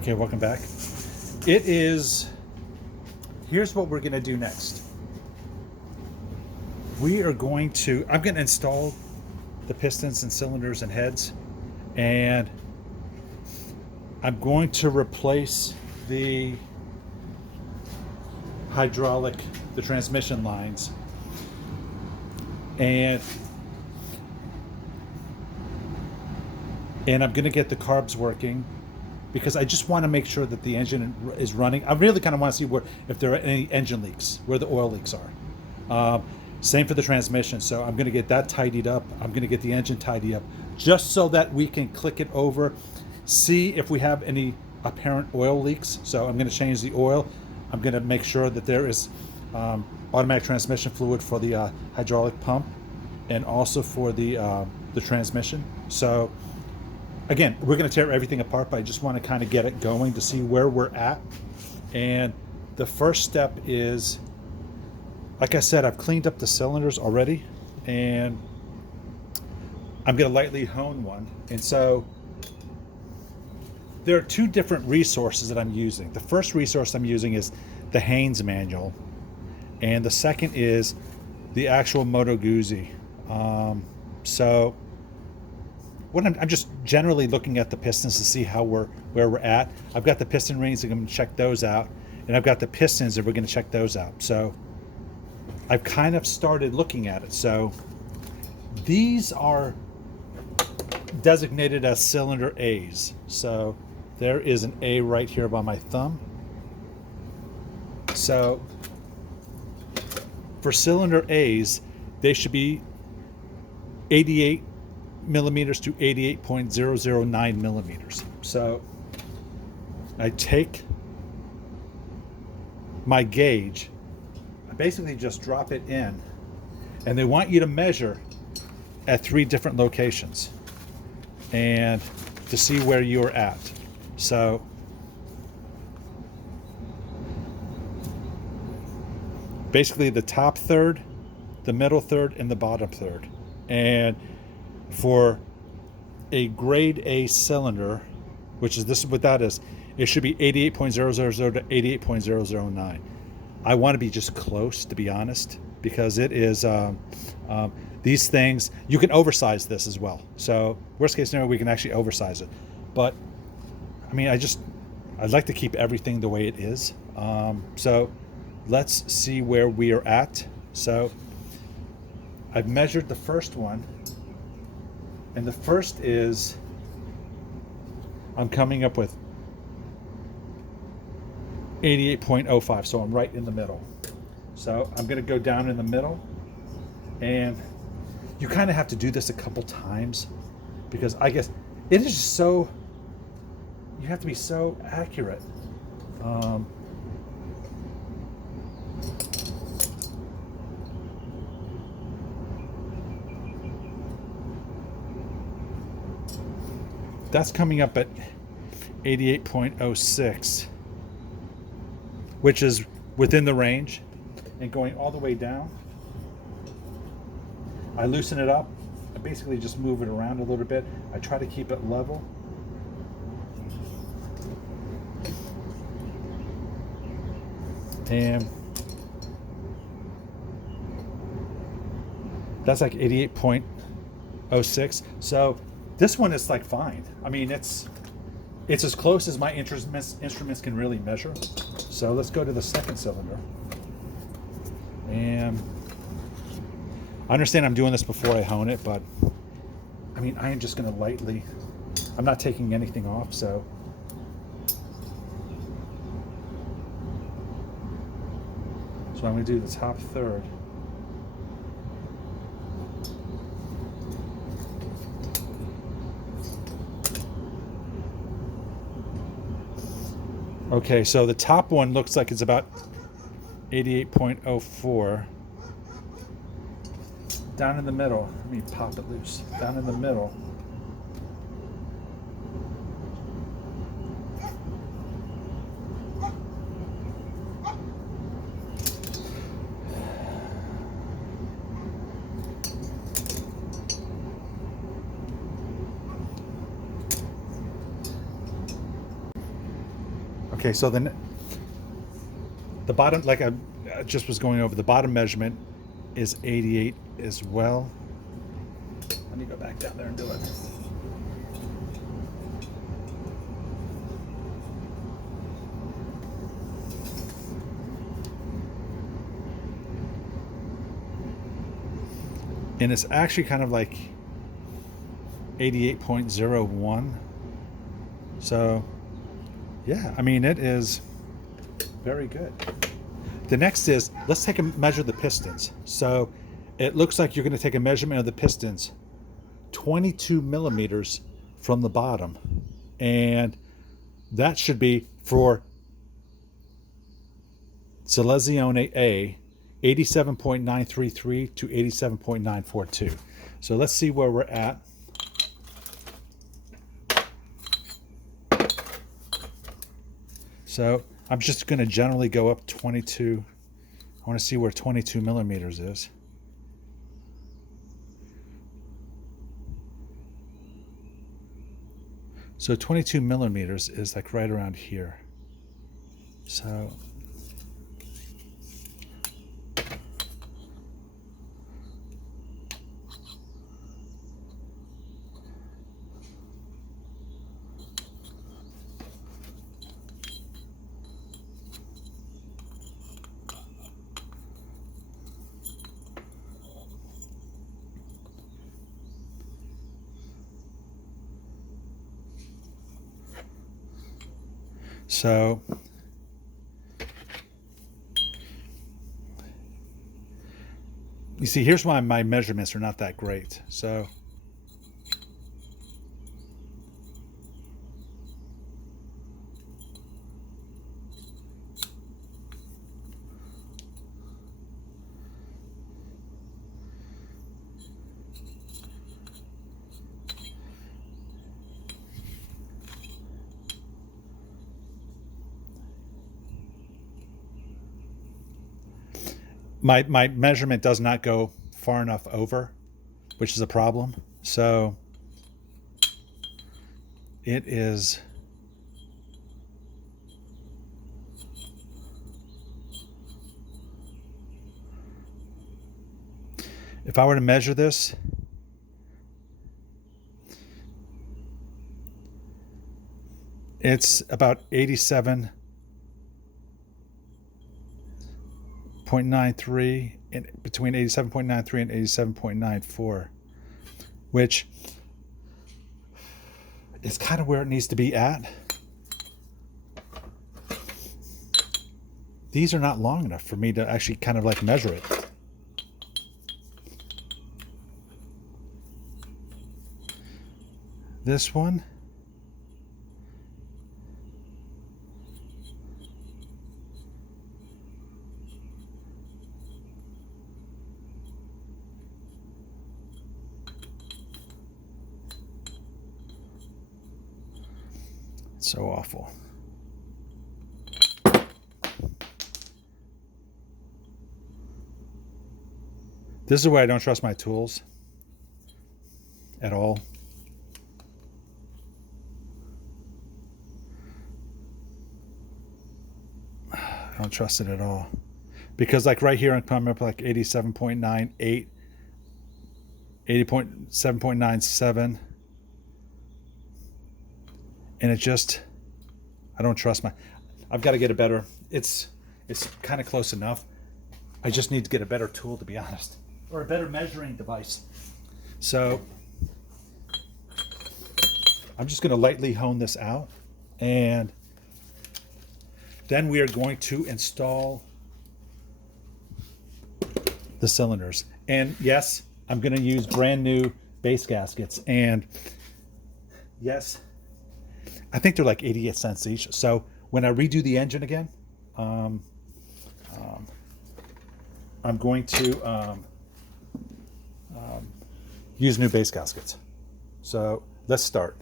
Okay, welcome back. Here's what we're gonna do next. I'm gonna install the pistons and cylinders and heads, and I'm going to replace the the transmission lines, and I'm gonna get the carbs working, because I just want to make sure that the engine is running. I really kind of want to see if there are any engine leaks, where the oil leaks are. Same for the transmission. So I'm going to get that tidied up. I'm going to get the engine tidied up, just so that we can click it over, see if we have any apparent oil leaks. So I'm going to change the oil. I'm going to make sure that there is automatic transmission fluid for the hydraulic pump, and also for the transmission. So again, we're going to tear everything apart, but I just want to kind of get it going to see where we're at. And the first step is, like I said, I've cleaned up the cylinders already, and I'm going to lightly hone one. And so there are two different resources that I'm using. The first resource I'm using is the Haynes manual, and the second is the actual Moto Guzzi. So what I'm just generally looking at the pistons to see where we're at. I've got the piston rings, I'm going to check those out, and I've got the pistons, and we're going to check those out. So I've kind of started looking at it. So these are designated as cylinder A's. So there is an A right here by my thumb. So for cylinder A's, they should be 88 millimeters to 88.009 millimeters. So I take my gauge, I basically just drop it in, and they want you to measure at 3 different locations and to see where you're at. So basically the top third, the middle third, and the bottom third. And for a grade A cylinder, which is this is what that is, it should be 88.000 to 88.009. I want to be just close, to be honest, because it is these things, you can oversize this as well. So worst case scenario, we can actually oversize it. But I mean, I'd like to keep everything the way it is. So let's see where we are at. So I've measured the first one, and the first is, I'm coming up with 88.05, so I'm right in the middle. So I'm going to go down in the middle, and you kind of have to do this a couple times, because I guess it is just so, you have to be so accurate. That's coming up at 88.06, which is within the range. And going all the way down, I loosen it up. I basically just move it around a little bit. I try to keep it level. And that's like 88.06. So this one is like fine. I mean, it's as close as my instruments can really measure. So let's go to the second cylinder. And I understand I'm doing this before I hone it, but I mean, I am just going to lightly, I'm not taking anything off. So I'm going to do the top third. Okay, so the top one looks like it's about 88.04. Down in the middle, let me pop it loose. Down in the middle, Okay, so then the bottom, like I just was going over, the bottom measurement is 88 as well. Let me go back down there and do it. And it's actually kind of like 88.01. So, yeah, I mean, it is very good. The next is, let's take a measure of the pistons. So it looks like you're going to take a measurement of the pistons 22 millimeters from the bottom. And that should be for Selezione A, 87.933 to 87.942. So let's see where we're at. So I'm just going to generally go up 22. I want to see where 22 millimeters is. So 22 millimeters is like right around here. So So you see, here's why my measurements are not that great. So my measurement does not go far enough over, which is a problem. So it is if I were to measure this, it's about 87.93, and between 87.93 and 87.94, which is kind of where it needs to be at. These are not long enough for me to actually kind of like measure it. This one, so awful. This is why I don't trust my tools at all. I don't trust it at all. Because like right here I'm coming up like 87.98, 80.7.97. And it just, I don't trust I've got to get a better, it's kind of close enough. I just need to get a better tool, to be honest, or a better measuring device. So I'm just going to lightly hone this out, and then we are going to install the cylinders. And yes, I'm going to use brand new base gaskets, and yes, I think they're like 88 cents each. So when I redo the engine again, I'm going to use new base gaskets. So let's start.